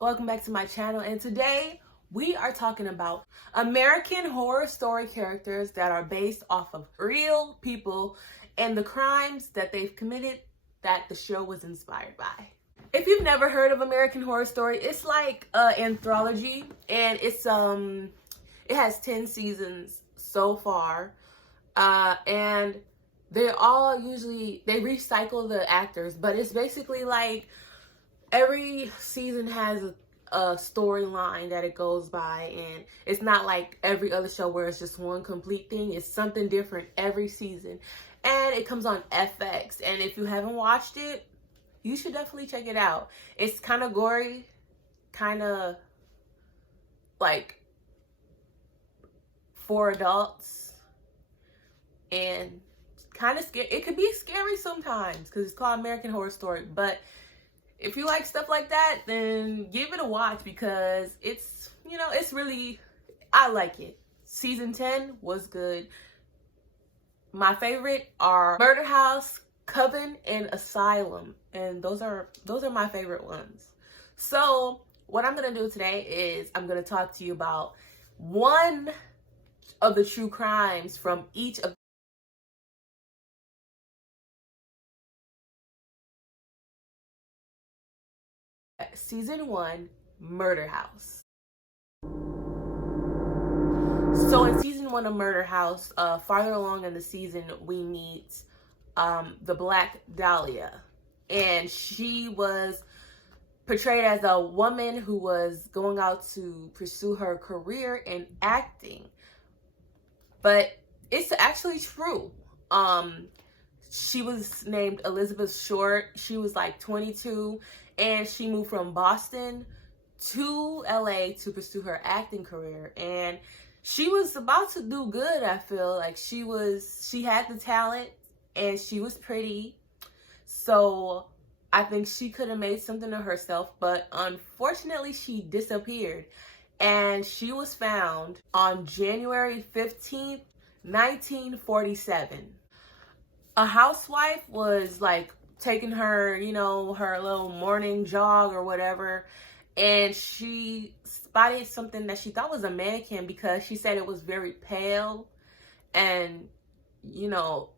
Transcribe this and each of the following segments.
Welcome back to my channel, and today we are talking about American Horror Story characters that are based off of real people and the crimes that they've committed that the show was inspired by. If you've never heard of American Horror Story, it's like an anthology, and it has 10 seasons so far, and they recycle the actors, but it's basically like every season has a storyline that it goes by, and it's not like every other show where it's just one complete thing. It's something different every season, and it comes on FX. And if you haven't watched it, you should definitely check it out. It's kind of gory, kind of like for adults, and kind of scary. It could be scary sometimes because it's called American Horror Story, but if you like stuff like that, then give it a watch because it's really, I like it. Season 10 was good. My favorite are Murder House, Coven, and Asylum, and those are my favorite ones. So what I'm gonna do today is I'm gonna talk to you about one of the true crimes from each of Season 1, Murder House. So in Season 1 of Murder House, farther along in the season, we meet the Black Dahlia. And she was portrayed as a woman who was going out to pursue her career in acting. But it's actually true. She was named Elizabeth Short. She was like 22, and she moved from Boston to LA to pursue her acting career. And she was about to do good, I feel like. She had the talent, and she was pretty. So I think she could have made something of herself, but unfortunately she disappeared. And she was found on January 15th, 1947. A housewife was like taking her, her little morning jog or whatever, and she spotted something that she thought was a mannequin because she said it was very pale, and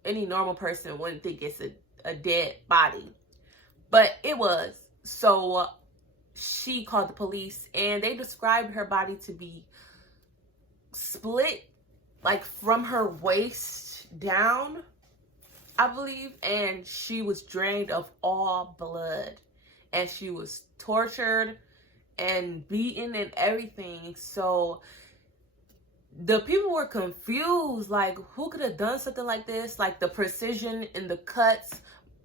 any normal person wouldn't think it's a dead body, but it was. So she called the police, and they described her body to be split like from her waist down, I believe, and she was drained of all blood, and she was tortured and beaten and everything. So the people were confused, like, who could have done something like this? Like, the precision in the cuts.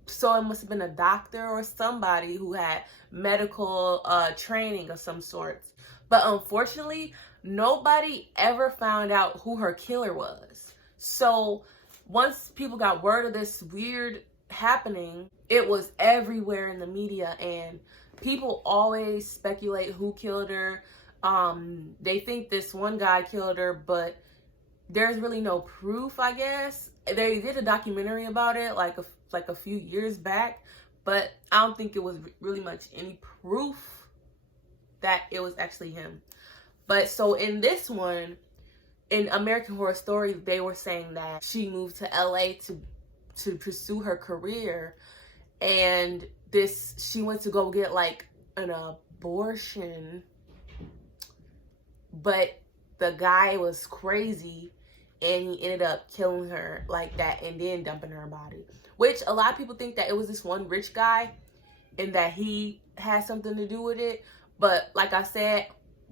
So it must have been a doctor or somebody who had medical training of some sort. But unfortunately, nobody ever found out who her killer was. So once people got word of this weird happening, it was everywhere in the media, and people always speculate who killed her. They think this one guy killed her, but there's really no proof, I guess. They did a documentary about it like a few years back, but I don't think it was really much any proof that it was actually him. But so in this one, in American Horror Story, they were saying that she moved to LA to pursue her career, and she went to go get like an abortion, but the guy was crazy, and he ended up killing her like that and then dumping her body. Which a lot of people think that it was this one rich guy and that he had something to do with it, but like I said,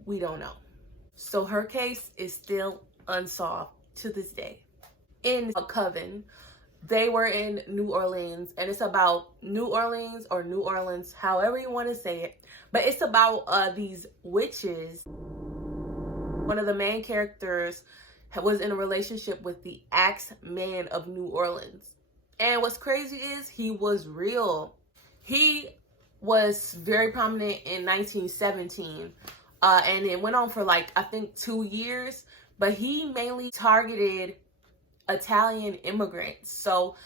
we don't know. So her case is still unsolved to this day. In Coven, they were in New Orleans, and it's about New Orleans, or New Orleans, however you want to say it. But it's about these witches. One of the main characters was in a relationship with the Axeman of New Orleans. And what's crazy is he was real. He was very prominent in 1917. And it went on for like, I think 2 years, but he mainly targeted Italian immigrants. So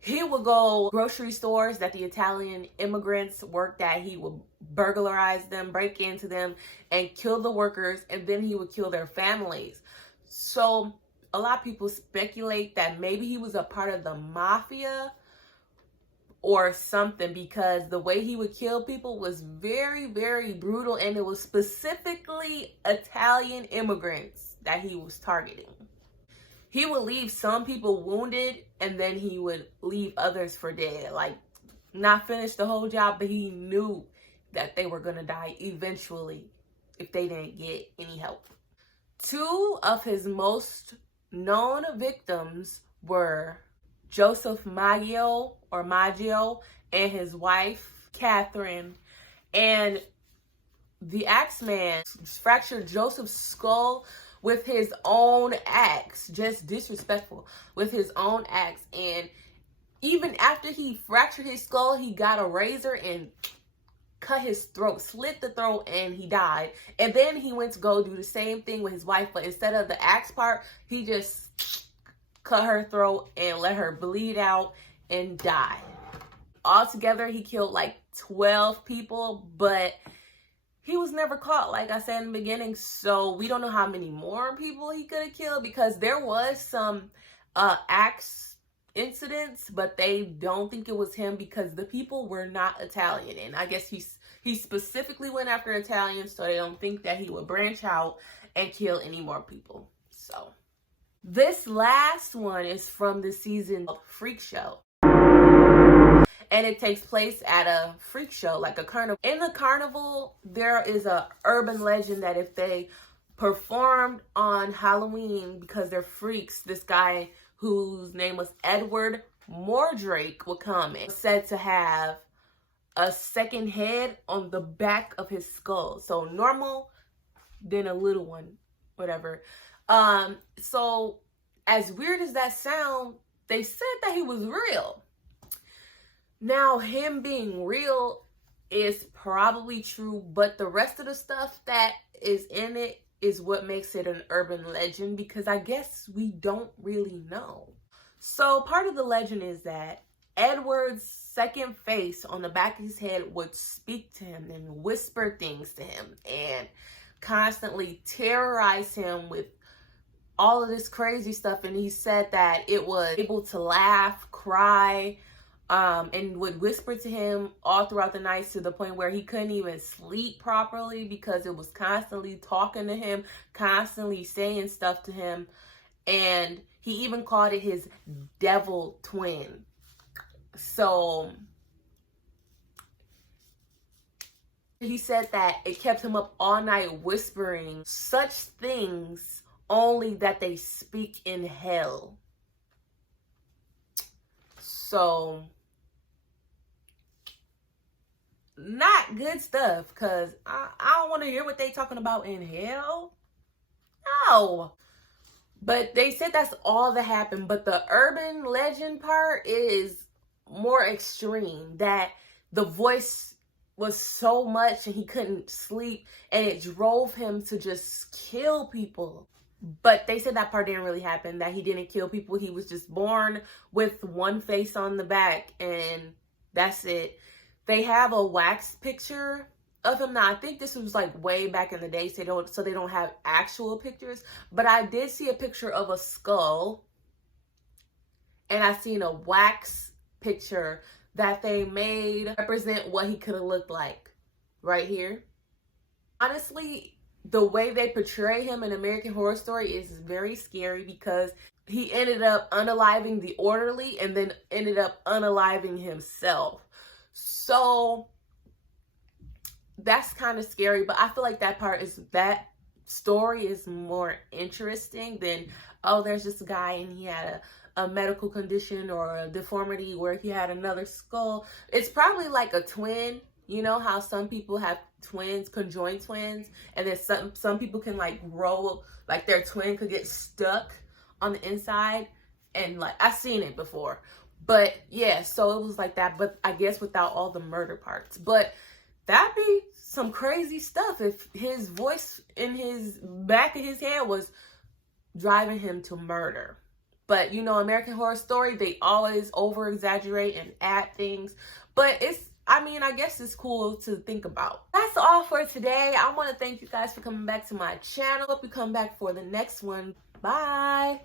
He would go grocery stores that the Italian immigrants worked at. He would burglarize them, break into them, and kill the workers, and then he would kill their families. So a lot of people speculate that maybe he was a part of the mafia or something, because the way he would kill people was very, very brutal, and it was specifically Italian immigrants that he was targeting. He would leave some people wounded, and then he would leave others for dead. Like, not finish the whole job, but he knew that they were going to die eventually if they didn't get any help. Two of his most known victims were Joseph Maggio and his wife, Catherine. And the Axeman fractured Joseph's skull with his own axe. Just disrespectful. With his own axe. And even after he fractured his skull, he got a razor and cut his throat, slit the throat, and he died. And then he went to go do the same thing with his wife, but instead of the axe part, he just cut her throat and let her bleed out and die. Altogether, he killed like 12 people, but he was never caught, like I said in the beginning, so we don't know how many more people he could have killed, because there was some axe incidents, but they don't think it was him because the people were not Italian, and I guess he specifically went after Italians, so they don't think that he would branch out and kill any more people. So this last one is from the season of Freak Show. And it takes place at a freak show, like a carnival. In the carnival, there is a urban legend that if they performed on Halloween because they're freaks, this guy whose name was Edward Mordrake would come and said to have a second head on the back of his skull. So normal, then a little one, whatever. So as weird as that sound, they said that he was real. Now, him being real is probably true, but the rest of the stuff that is in it is what makes it an urban legend, because I guess we don't really know. So part of the legend is that Edward's second face on the back of his head would speak to him and whisper things to him and constantly terrorize him with all of this crazy stuff. And he said that it was able to laugh, cry, and would whisper to him all throughout the night, to the point where he couldn't even sleep properly because it was constantly talking to him, constantly saying stuff to him. And he even called it his devil twin. So he said that it kept him up all night whispering such things only that they speak in hell. So not good stuff, because I don't want to hear what they talking about in hell. No. But they said that's all that happened. But the urban legend part is more extreme, that the voice was so much and he couldn't sleep, and it drove him to just kill people. But they said that part didn't really happen, that he didn't kill people. He was just born with one face on the back, and that's it. They have a wax picture of him. Now, I think this was like way back in the day, so they don't have actual pictures. But I did see a picture of a skull, and I seen a wax picture that they made represent what he could have looked like right here. Honestly, the way they portray him in American Horror Story is very scary, because he ended up unaliving the orderly and then ended up unaliving himself. So that's kind of scary, but I feel like that story is more interesting than, oh, there's just a guy and he had a medical condition or a deformity where he had another skull. It's probably like a twin. You know how some people have twins, conjoined twins, and then some people can like grow, like their twin could get stuck on the inside, and like I've seen it before. But yeah, so it was like that, but I guess without all the murder parts. But that'd be some crazy stuff if his voice in his back of his head was driving him to murder. But you know, American Horror Story, they always over exaggerate and add things. But I guess it's cool to think about. That's all for today. I want to thank you guys for coming back to my channel. Hope you come back for the next one. Bye.